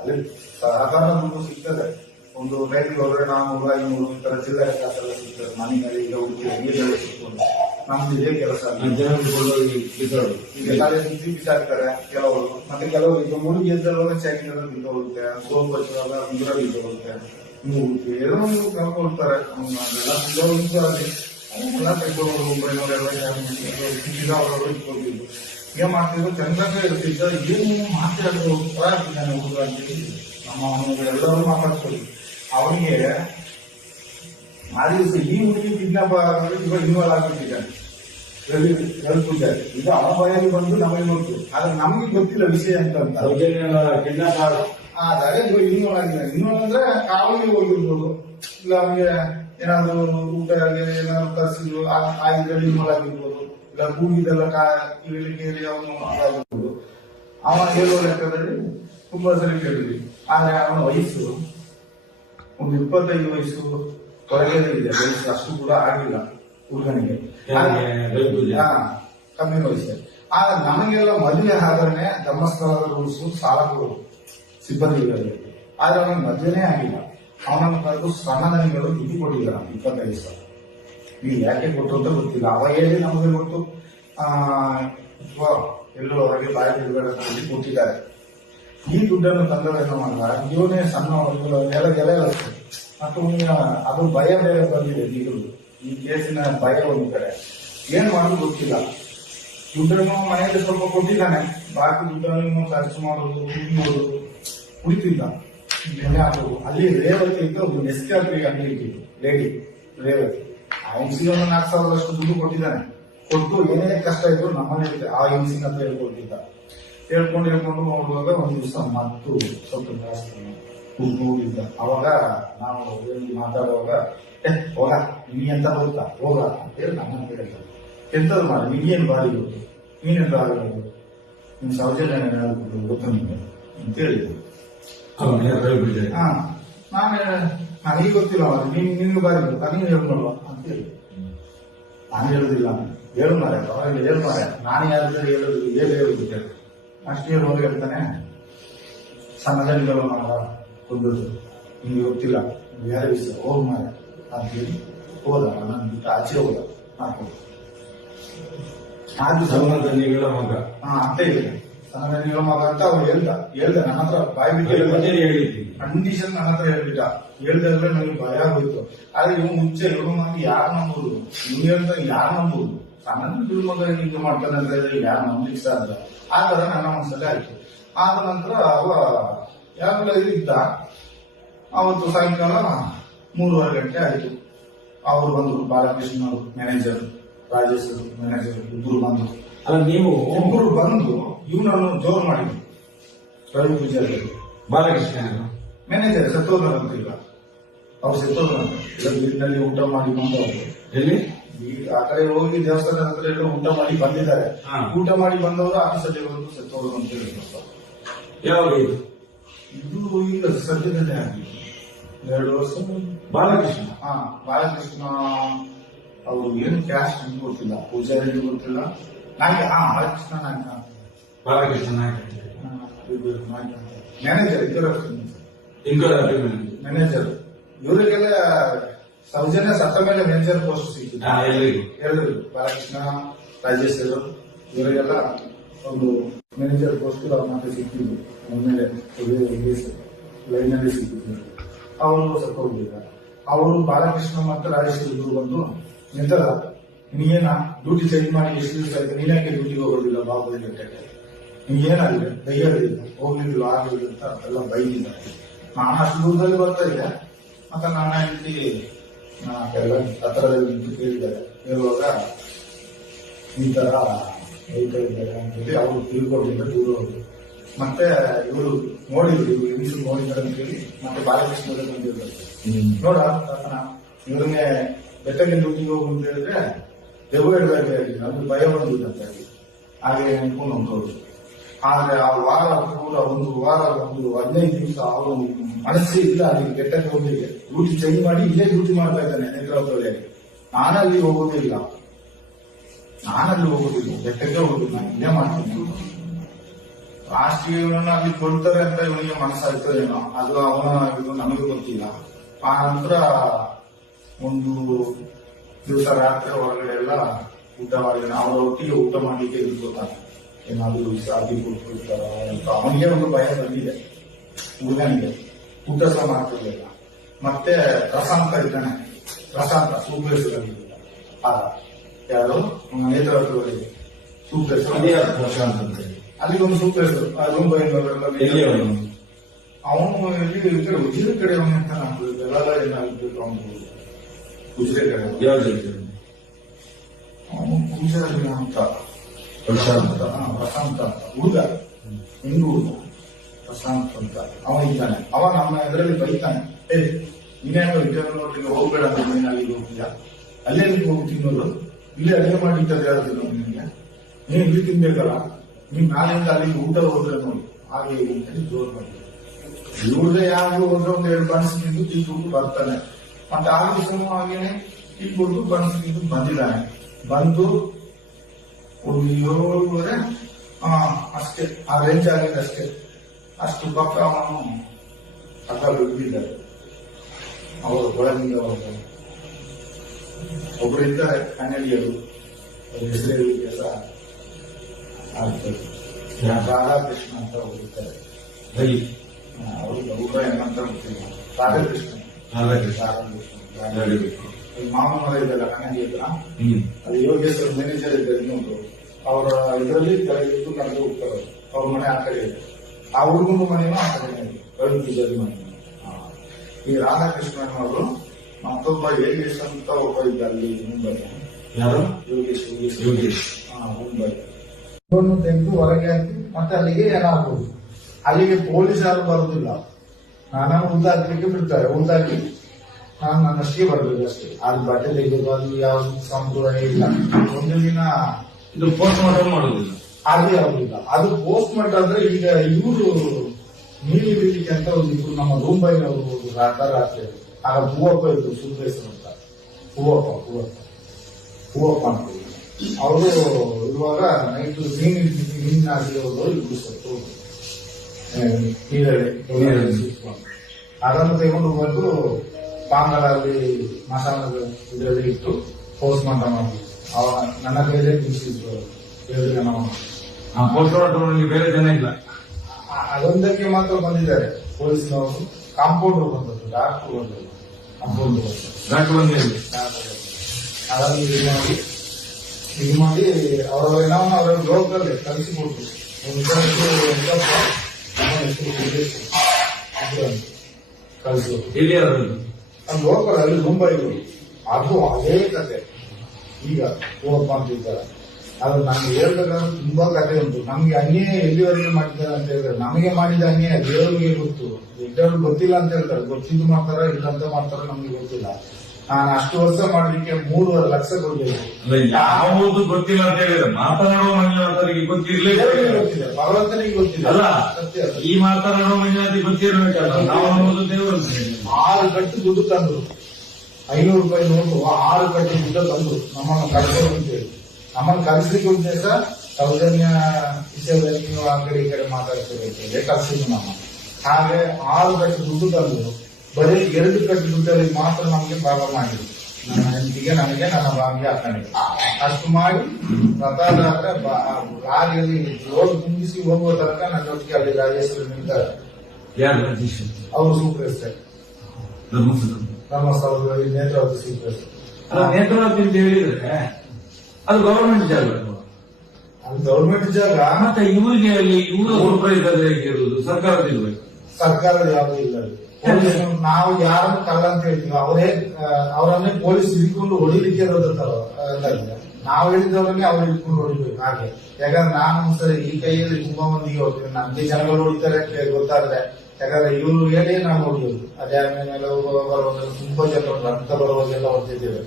ಅಲ್ಲಿ ಸಾಧಾರಣ ದುಡ್ಡು ಸಿಗ್ತದೆ. ಒಂದು ಟೈಮಿಗೆ ಹೋದ್ರೆ 400-500 ಈ ತರ ಚಿಲ್ಲರೆ ಕಾಸೆಲ್ಲ ಸಿಗ್ತದೆ. ಮನೆಯಲ್ಲಿ ಈಗ ಹುಡುಕಿ ನೀರಲ್ಲಿ ಸಿಗ್ತದೆ. ನಮ್ದು ಇದೇ ಕೆಲಸ. ಈಗ ತಲೆ ಸುದ್ದಿ ಬಿಸಾಡ್ತಾರೆ ಕೆಲವರು. ಮತ್ತೆ ಕೆಲವರು ಈಗ ಮುಳುಗಿ ಎದ್ದವಾಗ ಚಾಕಿನೆಲ್ಲ ಬಿದ್ದು ಹೋಗುತ್ತೆ, ಸೋಪ್ ಹಚ್ಚುವಾಗ ಉಂಗುರ ಬಿದ್ದು ಹೋಗುತ್ತೆ, ಏನೋ ಒಂದು ಕಳ್ಕೊಳ್ತಾರೆ. ಎಲ್ಲ ಬಿದ್ದೋಗಿ ಎಲ್ಲ ತೆಗೆದುಕೊಂಡು ಅವರು ಇಟ್ಕೊಂಡಿದ್ದು ಏನ್ ಮಾಡ್ತಿದ್ರು, ಚಂದ್ರಕ್ಕೆ ಇರ್ತಿದ್ದ. ಏನು ಮಾತಾಡೋದು ಇದ್ದಾನೆ ಹುಡುಗ ಅಂತೇಳಿ ನಮ್ಮ ಎಲ್ಲರೂ ಮಾತಾಡ್ತೀವಿ. ಅವನಿಗೆ ಆ ದಿವಸ ಈ ಹುಡುಗಿ ಕಿಡ್ನಾಪ್ ಆಗೋದ್ರೆ ಇವಾಗ ಇನ್ವಾಲ್ವ್ ಆಗ್ಬಿಟ್ಟಿದ್ದಾನೆ, ಹೇಳ್ತಿದ್ದಾರೆ. ಈಗ ಅವನ ಭಯಲ್ಲಿ ಬಂದು ನಮಗೆ ಗೊತ್ತು, ಆದ್ರೆ ನಮ್ಗೆ ಗೊತ್ತಿಲ್ಲ ವಿಷಯ ಅಂತ ಕಿಡ್ನಾಪ್ ಆದಾಗ ಇವಾಗ ಇನ್ವಾಲ್ವ್ ಆಗಿದ್ದಾನೆ. ಇನ್ವಾಲ್ವ್ ಅಂದ್ರೆ ಕಾವಲಿಗೆ ಹೋಗಿರ್ಬೋದು, ಇಲ್ಲ ಅವನಿಗೆ ಏನಾದ್ರು ಊಟ ಏನಾದ್ರು ತರಿಸಿದ್ರು ಆ ಇದ್ರಲ್ಲಿ ಇನ್ವಾಲ್ವ್ ಆಗಿರ್ಬೋದು, ಇಲ್ಲ ಕೂಗಿದೆಲ್ಲ ಕೇಳಿ ಅವನು ಆಗಿರ್ಬೋದು. ಅವನ ಹೇಳುವ ಲೆಕ್ಕದಲ್ಲಿ ತುಂಬಾ ಸರಿ ಕೇಳಿದ್ವಿ. ಆದ್ರೆ ಅವನ ವಯಸ್ಸು ಒಂದು 25 ವಯಸ್ಸು ಹೊರಗೆ ಇದೆ. ವಯಸ್ಸು ಅಷ್ಟು ಕೂಡ ಆಗಿಲ್ಲ ಹುಡುಗನಿಗೆ, ಕಮ್ಮಿ ವಯಸ್ಸು. ಆದ್ರೆ ನಮಗೆಲ್ಲ ಮದುವೆ ಆದ್ರೆ ಧರ್ಮಸ್ಥಳದ ರೂಲ್ಸು ಸಾಲ ಕೊಡೋದು ಸಿಬ್ಬಂದಿಗಳಿಗೆ. ಆದ್ರೆ ಅವನಿಗೆ ಮದುವೆನೇ ಆಗಿಲ್ಲ. ಅವನನ್ನು ಕರೆದು ಸಣ್ಣದನಿಗಳು ದುಡ್ಡು ಕೊಟ್ಟಿದ್ದಾರೆ 25 ಸಾವಿರ. ನೀವು ಯಾಕೆ ಕೊಟ್ಟು ಅಂತ ಗೊತ್ತಿಲ್ಲ. ಅವ ಹೇಳಿ ನಮಗೆ ಗೊತ್ತು, ಎಲ್ಲೋ ಹೊರಗೆ ಬಾಯಿ ಬಿಡಬೇಡ ಅಂತ ಕೊಟ್ಟಿದ್ದಾರೆ. ಈ ದುಡ್ಡನ್ನು ತಂದವೇನೋ ಅಲ್ಲ, ಇವನೇ ಸಣ್ಣ ಎಲೆ ಮತ್ತು ಅದು ಭಯ ಬೇರೆ ಬಂದಿದೆ. ಈಗಲೂ ಈ ಕೇಸಿನ ಭಯ ಒಂದು ಕಡೆ ಏನ್ ಮಾಡೋದು ಗೊತ್ತಿಲ್ಲ. ದುಡ್ಡನ್ನು ಮನೆಯಲ್ಲಿ ಸ್ವಲ್ಪ ಕೊಟ್ಟಿದ್ದಾನೆ, ಬಾಕಿ ದುಡ್ಡನ್ನು ಖರ್ಚು ಮಾಡೋದು ಕುಡಿಯೋದು ಕುಡಿತಿದ್ದ. ಅಲ್ಲಿ ರೇವತಿ ಅಂತ ಒಂದು ನೆಸ್ಕ್ಯಾಫೆ ಅಂಗಡಿ ಇಟ್ಟಿದ್ದು, ಲೇಡಿ ರೇವತಿ. ಆ ಹಿಂಸಿಗೆ ಒಂದು 4,000 ದುಡ್ಡು ಕೊಟ್ಟಿದ್ದಾನೆ. ಕೊಟ್ಟು ಏನೇ ಕಷ್ಟ ಇದ್ರು ನಮ್ಮನೆ ಆ ಹಿಂಸಿನ ಹತ್ರ ಹೇಳ್ಕೊಟ್ಟಿದ್ದ. ಹೇಳ್ಕೊಂಡು ನೋಡುವಾಗ ಒಂದು ದಿವಸ ಮತ್ತು ಸ್ವಲ್ಪ ಜಾಸ್ತಿ ಕೂಡಿದ್ದ. ಅವಾಗ ನಾವು ಮಾತಾಡುವಾಗ ಹೋಗ ನೀ ಎಂತ ಹೋಗ್ತಾ ಹೋಗ ಅಂತೇಳಿ ನಮ್ಮನ್ನ ಕೇಳ್ತಾರೆ. ಎಂತದ್ದು ಮಾಡಿ ನೀಗೇನು ಬಾರಿ ಗೊತ್ತು, ನೀನೆಂತ ಆಗಬಹುದು, ನಿಮ್ ಸೌಜನ್ಯ ಗೊತ್ತು ನಿಮ್ಗೆ ಅಂತ ಹೇಳಿದ್ರು. ನನಗೆ ಗೊತ್ತಿಲ್ಲ, ನಿನ್ಗೆ ಬಾರಿ ಗೊತ್ತಾ, ನೀನು ಹೇಳ್ಕೊಳ್ವ ಅಂತ ಹೇಳಿ. ನಾನು ಹೇಳುದಿಲ್ಲ, ಹೇಳು ಮಾರೆ ಅವರಲ್ಲಿ ಹೇಳು ಮಾರೆ, ನಾನು ಯಾರು ಹೇಳುದು ಅಷ್ಟು ಹೇಳುವಾಗ ಹೇಳ್ತಾನೆ, ಸಣ್ಣದನಿಗಳು ಮಾಡ ಕೊಂದದ್ದು ನಿಮ್ಗೆ ಗೊತ್ತಿಲ್ಲ, ಬೇರೆ ವಿಷಯ ಹೋಗ್ ಮಾರೆ ಅಂತ ಹೇಳಿ ಹೋದ. ನನ್ನ ಬಿಟ್ಟು ಆಚೆ ಹೋದ. ಅದು ಸಣ್ಣದನಿಗಳ ಮಗ ಅಂತ ಹೇಳಿ, ಸಣ್ಣದನಿಗಳ ಮಗ ಅಂತ ಅವ್ರು ಹೇಳ್ದ ನನ್ನ ಹತ್ರ ಬಾಯಿ ಬಿಟ್ಟು ಕಂಡೀಷನ್ ನನ್ನ ಹತ್ರ ಹೇಳ್ಬಿಟ್ಟ. ಹೇಳ್ದಾದ್ರೆ ನನಗೆ ಭಯ ಆಗೋಯ್ತು. ಆದ್ರೆ ಇವ್ ಮುಂಚೆ ಇವ್ರು ಮಂದಿ ಯಾರು ನಂಬುದು, ನೀವು ಹೇಳ್ದಾಗ ಯಾರು ನಂಬುದು, ಸಣ್ಣ ಬಿಡು ಮಗ ಹೀಗೆ ಮಾಡ್ತಾನೆ ಅಂತ ಹೇಳಿದ್ರೆ ಯಾರು ನಂಬಲಿಕ್ಕೆ ಸಾಧ್ಯ. ಆ ತರ ನನ್ನ ಮನಸ್ಸಲ್ಲಿ ಆಯ್ತು. ಆದ ನಂತರ ಅವ ಯಾವಾಗಲೂ ಇದ್ದ. ಅವತ್ತು ಸಾಯಂಕಾಲ 3:30 ಗಂಟೆ ಆಯ್ತು. ಅವರು ಬಂದ್ರು, ಬಾಲಕೃಷ್ಣ ಮ್ಯಾನೇಜರ್, ರಾಜೇಶ್ ಮ್ಯಾನೇಜರ್ ಇಬ್ಬರು ಬಂದ್ರು. ಅಲ್ಲ ನೀವು ಒಬ್ಬರು ಬಂದು ಇವನನ್ನು ಜೋರು ಮಾಡಿದ್ರು. ರವಿ ಪೂಜಾರಿ ಬಾಲಕೃಷ್ಣ ಮ್ಯಾನೇಜರ್ ಸತ್ತೋದ್ರಂತ. ಈಗ ಅವ್ರು ಸತ್ತೋದ್ರಂತ. ಬೀರಿನಲ್ಲಿ ಊಟ ಮಾಡಿ ಬಂದವರು ಎಲ್ಲಿ ಆ ಕಡೆ ಹೋಗಿ ದೇವಸ್ಥಾನದ ಹತ್ರ ಎಲ್ಲ ಊಟ ಮಾಡಿ ಬಂದಿದ್ದಾರೆ. ಊಟ ಮಾಡಿ ಬಂದವರು ಆಫೀಸಲ್ಲಿ ಬಂದು ಸತ್ತೋದ್ರು ಅಂತ ಹೇಳಿದ್ರು. ಯಾವಾಗ ಇದು ಈಗ ಸದ್ಯದಲ್ಲೇ ಆಗಿದೆ, 2 ವರ್ಷ. ಬಾಲಕೃಷ್ಣ ಬಾಲಕೃಷ್ಣ ಅವರು ಏನು ಕ್ಯಾಶ್ ಅಂತ ಗೊತ್ತಿಲ್ಲ, ಪೂಜಾರಿ ಗೊತ್ತಿಲ್ಲ. ಬಾಲಕೃಷ್ಣ ನಾಯಕ, ಬಾಲಕೃಷ್ಣ ನಾಯಕ ಮ್ಯಾನೇಜರ್ ಮ್ಯಾನೇಜರ್. ಇವರಿಗೆಲ್ಲ ಸೌಜನ್ಯ ಸತ್ತ ಮೇಲೆ ಮ್ಯಾನೇಜರ್ ಪೋಸ್ಟ್ ಸಿಕ್ಕಿದೆ ಎಲ್ಲರಿಗೂ. ಬಾಲಕೃಷ್ಣ, ರಾಜೇಶ್ ಇವರಿಗೆಲ್ಲ ಒಂದು ಮ್ಯಾನೇಜರ್ ಪೋಸ್ಟ್ ಮತ್ತೆ ಸಿಕ್ಕಿದ್ರು. ಒಮ್ಮೆಲೆ ಲೈನಲ್ಲಿ ಸಿಕ್ಕಿದ್ರು. ಅವರು ಸ್ವಲ್ಪ ಹೋಗಿದ್ದಾರೆ. ಅವರು ಬಾಲಕೃಷ್ಣ ಮತ್ತು ರಾಜೇಶ್ ಇಬ್ಬರು ಬಂದು ನಿಂತಲ್ಲ, ನೀನೇನ ಡ್ಯೂಟಿ ಚೇಂಜ್ ಮಾಡಿ ಎಷ್ಟು ದಿವಸ ಆಯ್ತು, ನೀನ್ಯಾಕೆ ಡ್ಯೂಟಿಗೆ ಹೋಗೋದಿಲ್ಲ ಬಾಬು ಗಂಟೆಗೆ, ನಿಮ್ಗೇನಾಗಿದೆ, ಧೈರ್ಯವಿಲ್ಲ, ಹೋಗ್ಲಿಲ್ಲ ಆಗಲಿಲ್ಲ ಅಂತ ಎಲ್ಲ ಬೈದಿದ್ದಾರೆ. ನಾನು ಅಷ್ಟು ದೂರದಲ್ಲಿ ಬರ್ತಾ ಇದ್ದೆ. ಮತ್ತೆ ನನ್ನ ಹೆಂಡತಿ ಎಲ್ಲ ಹತ್ರದಲ್ಲಿ ನಿಂತು ಕೇಳಿದ್ದಾರೆ. ಹೇಳುವಾಗ ಈ ತರ ಹೇಳ್ತಾ ಇದ್ದಾರೆ ಅಂತೇಳಿ ಅವರು ತಿಳ್ಕೊಂಡಿಲ್ಲ, ದೂರ ಹೋದ್ರು. ಮತ್ತೆ ಇವರು ನೋಡಿದ್ರು, ಇವರು ಹೆಂಗಸರು ನೋಡಿದ್ದಾರೆ ಅಂತ ಹೇಳಿ ಮತ್ತೆ ಬಾಲಕೃಷ್ಣ ಬಂದಿರ್ತಾರೆ. ನೋಡ ಇವ್ರಿಗೆ ಬೆಟ್ಟಗೆ ಡ್ಯೂಟಿಗೆ ಹೋಗು ಅಂತ ಹೇಳಿದ್ರೆ ದೆವ್ವ ಹಿಡ್ದಾಗಿಲ್ಲ, ಅದು ಭಯ ಬಂದಿಲ್ಲ ಅಂತ ಹೇಳಿ ಹಾಗೆ ಅನ್ಕೊಂಡು ಹೊಂಟೋದು. ಆದ್ರೆ ಆ ವಾರ ಪೂರ ಒಂದು 15 ದಿವಸ ಅವನು ಮನಸ್ಸೇ ಇಲ್ಲ ಅಲ್ಲಿ ಬೆಟ್ಟಕ್ಕೆ ಹೋಗ್ಲಿಕ್ಕೆ. ಡ್ಯೂಟಿ ಚೇಂಜ್ ಮಾಡಿ ಇಲ್ಲೇ ಡ್ಯೂಟಿ ಮಾಡ್ತಾ ಇದ್ದಾನೆ ನೇತ್ರಾವತಿಯಲ್ಲಿ. ನಾನಲ್ಲಿ ಹೋಗೋದಿಲ್ಲ, ಬೆಟ್ಟಕ್ಕೆ ಹೋಗೋದಿಲ್ಲ, ನಾನು ಇಲ್ಲೇ ಮಾಡ್ತೀನಿ. ಲಾಸ್ಟ್ ಇವನನ್ನ ಅಲ್ಲಿ ಕೊಡ್ತಾರೆ ಅಂತ ಇವನಿಗೆ ಮನಸ್ಸಾಯ್ತು ಏನೋ, ಅದು ಅವನ ಇದು ನಮಗೆ ಗೊತ್ತಿಲ್ಲ. ಆ ನಂತರ ಒಂದು ದಿವಸ ರಾತ್ರಿ ಹೊರಗಡೆ ಎಲ್ಲ ಊಟ ಮಾಡಿ ಅವರ ಒಟ್ಟಿಗೆ ಊಟ ಮಾಡ್ಲಿಕ್ಕೆ ಇದು ಗೊತ್ತಾಗ ಏನಾದ್ರು ಶಾದಿ ಕೊಟ್ಬಿಡ್ತಾರ ಅಂತ ಅವನಿಗೆ ಒಂದು ಭಯ ಬಂದಿದೆ. ಹುಡುಗನಿಗೆ ಊಟ ಸಹ ಮಾಡ್ತಿರ್ಲಿಲ್ಲ. ಮತ್ತೆ ಪ್ರಶಾಂತ ಇದ್ದಾನೆ, ಪ್ರಶಾಂತ ಸೂಪರ್ವೈಸರ್ ಯಾರು ನೇತೃತ್ವದಲ್ಲಿ ಸೂಪರ್ವೈಸರ್ ಪ್ರಶಾಂತ್ ಅಂತ ಹೇಳಿ. ಅಲ್ಲಿಗೆ ಒಂದು ಸೂಪರ್ವೈಸರ್ ಎಲ್ಲಿ ಅವನು? ಅವನು ಇಲ್ಲಿ ಈ ಕಡೆ ಉಜಿರೆ ಕಡೆ ಅವನು ಅಂತ ನಮ್ದು ಬೆಳಗಾಲ ಏನಾಗ್ಬೇಕು ಅವನು ಉಜಿರೆ ಕಡೆ ಯಾವ ಜಾತಿ? ಅವನು ಪೂಜಾರಿ ಅಂತ ಪ್ರಶಾಂತ್ ಪ್ರಶಾಂತ ಅಂತ ಹುಡುಗ, ಹೆಂgu ಹುಡುಗ ಪ್ರಶಾಂತ್ ಅಂತ ಅವ ಇದ್ದಾನೆ. ಅವ ನಮ್ಮ ಇದರಲ್ಲಿ ಬೈತಾನೆ, ನೀನೇನೋ ವಿಚಾರ ನೋಡ್ರಿ ಹೋಗ್ಬೇಡ ಅಂತ ನೀನು ಅಲ್ಲಿಗೆ ಹೋಗ್ತೀಯ, ಅಲ್ಲೇ ನೀವು ಹೋಗಿ ತಿನ್ನೋದು, ಇಲ್ಲೇ ಅಡುಗೆ ಮಾಡಿದ್ದಾರೆ ಯಾರು ನಿಮಗೆ, ನೀನು ಇಲ್ಲಿ ತಿನ್ಬೇಕಲ್ಲ, ನೀನ್ ನಾಳೆಯಿಂದ ಅಲ್ಲಿಗೆ ಊಟ ಹೋದ್ರೆ ನೋಡಿ ಹಾಗೆ ಹೀಗೆ ಅಂತೇಳಿ ಜೋರ್ ಮಾಡಿ ಇವ್ರದೇ ಯಾರು ಹೋದ್ರೆ ಒಂದು 2 ಬನ್ಸ್ ತಿಂದು ತಿಂದು ಬರ್ತಾನೆ. ಮತ್ತೆ ಆ ದಿವಸ ಹಾಗೇನೆ ಟೀ ಕುಡಿದು ಬನ್ಸ್ ತಿಂದು ಬಂದಿದ್ದಾನೆ. ಬಂದು ಒಂದು 7:30 ಅಷ್ಟೇ, ಆ ರೇಂಜ್ ಆಗಿದೆ ಅಷ್ಟೇ. ಅಷ್ಟು ಪಕ್ಕ ಅವನು ಅಕ್ಕ ಬಿಟ್ಟಿದ್ದಾರೆ. ಅವರು ಒಳಗಿಂದ ಒಬ್ರು ಇದ್ದಾರೆ ಕನ್ನಡಿಯರು, ಅವ್ರ ಹೆಸರು ಸಹ ಆಗ್ತದೆ, ರಾಧಾಕೃಷ್ಣ ಅಂತ ಹೋಗಿರ್ತಾರೆ. ಅವರು ಊರ ಏನಂತ ಗೊತ್ತಿಲ್ಲ, ರಾಧಾಕೃಷ್ಣ ಮಾಮೂಲ ಇದೆಲ್ಲ ಕನ್ನಡಿ ಇದ್ರ, ಅದು ಯೋಗೇಶ್ವರ ಮ್ಯಾನೇಜರ್ ಇದ್ದಾರೆ ಇನ್ನೊಂದು, ಅವರ ಇದರಲ್ಲಿ ಕೆಳಗಿದ್ದು ಕಳೆದು ಹೋಗ್ತಾರೆ. ಅವ್ರ ಮನೆ ಆ ಕಡೆ ಇದೆ, ಆ ಹುಡುಗನ ಮನೆಯೂ ಆ ಕಡೆ ಕಳೆದು ಮನೆ. ಈ ರಾಧಾಕೃಷ್ಣನ್ ಅವರು ಮತ್ತೊಬ್ಬ ಯೋಗೇಶ್ ಅಂತ ಒಬ್ಬ ಇದ್ದ ಅಲ್ಲಿ ಮುಂಬೈ. ಯಾರು? ಯೋಗೇಶ್ ಯೋಗೇಶ್ ಮುಂಬೈ ತೆಗೆದು ಹೊರಗೆ ಹಾಕಿ ಮತ್ತೆ ಅಲ್ಲಿಗೆ ಏನಾಗ್ಬೋದು. ಅಲ್ಲಿಗೆ ಪೊಲೀಸ್ ಯಾರು ಬರುದಿಲ್ಲ, ನಾನು ಉದ್ದಾಕ್ಲಿಕ್ಕೆ ಬಿಡ್ತಾರೆ. ಉದ್ದಾಕಿ ನಾನು ನನ್ನಷ್ಟೇ ಬರ್ಬೇಕು ಅಷ್ಟೇ. ಅದು ಬಟ್ಟೆ ತೆಗೆದು ಅದು ಯಾವ ಸಂಪ್ರದಾಯ ಇಲ್ಲ. ಒಂದು ದಿನ ಇದು ಪೋಸ್ಟ್ ಮಾರ್ಟಮ್ ಮಾಡುದಿಲ್ಲ, ಅದೇ ಆಗುದಿಲ್ಲ. ಅದು ಪೋಸ್ಟ್ ಮಾರ್ಟಮ್ ಅಂದ್ರೆ ಈಗ ಇವರು ನೀಲಿ ಬಿಡ್ಲಿಕ್ಕೆ ಅಂತ ಒಂದು ಇಬ್ರು ನಮ್ಮ ರೂಂಬೈನವರು ರಾತ್ರಿ ಆಗ ಹೂವಪ್ಪ ಇದ್ರು, ಸೂಪರ್ವೈಸರ್ ಅಂತ ಹೂವಪ್ಪ ಅಂತ ಅವರು ಇರುವಾಗ ನೈಟ್ ಮೀನ್ ಆಗಿರೋದು ಇಬ್ರು ಸತ್ತು ನೀರಲ್ಲಿ ಅದನ್ನು ತೆಗೆದು ಬಂದು ಪಾಂಗಲಲ್ಲಿ ಮಸಾಲದ ಇದರಲ್ಲಿ ಇಟ್ಟು ಪೋಸ್ಟ್ ಮಾರ್ಟಮ್ ಮಾಡಿ ಅವ ನನ್ನ ಕೈಲೇ ತಿಳಿಸಿದ್ರು 2 ಜನ. ಪೋಸ್ಟ್ ಮಾರ್ಟಮ್ ಬೇರೆ ಜನ ಇಲ್ಲ, ಅದೊಂದಕ್ಕೆ ಮಾತ್ರ ಬಂದಿದ್ದಾರೆ ಪೊಲೀಸ್ನವರು. ಕಾಂಪೌಂಡರ್ ಬಂದದ್ದು, ಡಾಕ್ಟರ್ ಬಂದದ್ದು, ಡಾಕ್ಟರ್ ಬಂದಿಲ್ಲ. ಅದನ್ನು ಇದು ಮಾಡಿ ಅವರ ನಾವು ಅವರ ಲೋಕಲ್ಲೇ ಕಲಿಸಿಕೊಟ್ಟು ಕಲಿಸೋದು. ಎಲ್ಲಿ ಲೋಕಲ್ ಅಲ್ಲಿ ಮುಂಬೈಗಳು ಅದು ಅದೇ ಕತೆ. ಈಗ ಹೋಗಪ್ಪ ಅಂತಿದ್ದಾರೆ, ಅದು ನಮ್ಗೆ ಹೇಳ್ಬೇಕಾದ್ರೆ ತುಂಬಾ ಕತೆ ಉಂಟು. ನಮ್ಗೆ ಅನ್ಯಾಯ ಎಲ್ಲಿವರೆಗೆ ಮಾಡಿದ್ದಾರೆ ಅಂತ ಹೇಳಿದ್ರೆ, ನಮಗೆ ಮಾಡಿದ ಅನ್ಯಾಯ ದೇವರಿಗೆ ಗೊತ್ತು, ಇದ್ದವ್ರು ಗೊತ್ತಿಲ್ಲ ಅಂತ ಹೇಳ್ತಾರೆ. ಗೊತ್ತಿದ್ದು ಮಾಡ್ತಾರ ಇಲ್ಲ ಅಂತ ಮಾಡ್ತಾರ ನಮ್ಗೆ ಗೊತ್ತಿಲ್ಲ. ನಾನು ಅಷ್ಟು ವರ್ಷ ಮಾಡ್ಲಿಕ್ಕೆ 3.5 ಲಕ್ಷ ಕೊಡ್ಬೇಕು. ಯಾವುದು ಗೊತ್ತಿಲ್ಲ ಅಂತ ಹೇಳಿದ್ರೆ ಮಾತನಾಡುವ ಮಂಜುನಾಥರಿಗೆ ಗೊತ್ತಿರ್ಲೇ ಗೊತ್ತಿದೆ, ಭಗವಂತನಿಗೆ ಗೊತ್ತಿಲ್ಲ. ಅಲ್ಲ, ಸತ್ಯ. ಈ ಮಾತನಾಡುವ ಮಂಜುನಾಥಿಗೆ ಗೊತ್ತಿರಬೇಕಲ್ಲ. ನಾವು ಅನ್ನೋದು ದೇವರು 6 ಕಟ್ಟು ದುಡ್ಡು ತಂದ್ರು, 500 ರೂಪಾಯಿ ನೋಟು 6 ಕಟ್ಟು ದುಡ್ಡು ತಂದ್ರು ನಮ್ಮನ್ನು ಕಳಿಸೋದು ಅಂತೇಳಿ. ನಮ್ಮನ್ನು ಕಲಿಸ್ಲಿಕ್ಕೆ ಉದ್ದೇಶ ಸೌಜನ್ಯ ವಿಷಯದಲ್ಲಿ ನೀವು ಆ ಕಡೆ ಈ ಕಡೆ ಮಾತಾಡ್ತಿರ್ಬೇಕು ಕಲಿಸಿದ್ರು ನಮ್ಮ. ಹಾಗೆ 6 ಕಟ್ಟು ದುಡ್ಡು ತಂದ್ರು, ಬರೀ 2 ಕಟ್ಟು ದುಡ್ಡಲ್ಲಿ ಮಾತ್ರ ನಮಗೆ ಭಾಗ ಮಾಡಿದ್ರು. ನನ್ನ ಹೆಂಡತಿಗೆ, ನನಗೆ, ನನ್ನ ಭಾಗ್ಯ ಅಕ್ಕನಿಗೆ ಅಷ್ಟು ಮಾಡಿ ರಥದಾದ್ರೆ ಲಾರಿಯಲ್ಲಿ ಲೋಡ್ ತುಂಬಿಸಿ ಹೋಗುವ ತನಕ ನನ್ನೊಟ್ಟಿಗೆ ಅಲ್ಲಿ ರಾಜೇಶ್ವರಿ ನಿಂತಾರೆ. ಅವರು ಸೂಪರ್ವೈಸರ್ ಧರ್ಮಸ್ಥಳದಲ್ಲಿ ನೇತ್ರಾವತಿ ಸೂಪರ್ವೈಸರ್. ನೇತ್ರಾವತಿ ಅಂತ ಹೇಳಿದ್ರೆ ಅದು ಗವರ್ಮೆಂಟ್ ಜಾಗ, ಅದು ಗವರ್ಮೆಂಟ್ ಜಾಗ. ಮತ್ತೆ ಇವರಿಗೆ ಅಲ್ಲಿ ಇವರು ಸೂಪರ್ವೈಸರ್ ಇರುವುದು ಸರ್ಕಾರದ ಇರಬೇಕು, ಸರ್ಕಾರದ ಯಾವುದು ಇಲ್ಲ. ನಾವು ಯಾರನ್ನು ಕಲ್ಲ ಅಂತ ಹೇಳ್ತೀವಿ, ಅವರನ್ನೇ ಪೊಲೀಸ್ ಹಿಡ್ಕೊಂಡು ಹೊಡಿಲಿಕ್ಕೆ ನಾವು ಹೇಳಿದವರನ್ನೇ ಅವ್ರು ಹಿಡ್ಕೊಂಡು ಹೊಡಿಬೇಕು. ಹಾಗೆ ಯಾಕಂದ್ರೆ ನಾನು ಸರಿ ಈ ಕೈಯಲ್ಲಿ ತುಂಬಾ ಮಂದಿಗೆ ಹೋಗ್ತೀನಿ, ನಮ್ಗೆ ಜನಗಳು ಹೊಡಿತಾರೆ ಗೊತ್ತಾದ್ರೆ. ಯಾಕಂದ್ರೆ ಇವರು ಹೇಳಿ ನಾವು ಹೊಡಿಯೋದು, ಅದೇ ಆದ್ಮೇಲೆ ತುಂಬಾ ಜನ ರಕ್ತ ಬರುವಾಗೆಲ್ಲ ಹೊಡ್ತಿದ್ದೇವೆ.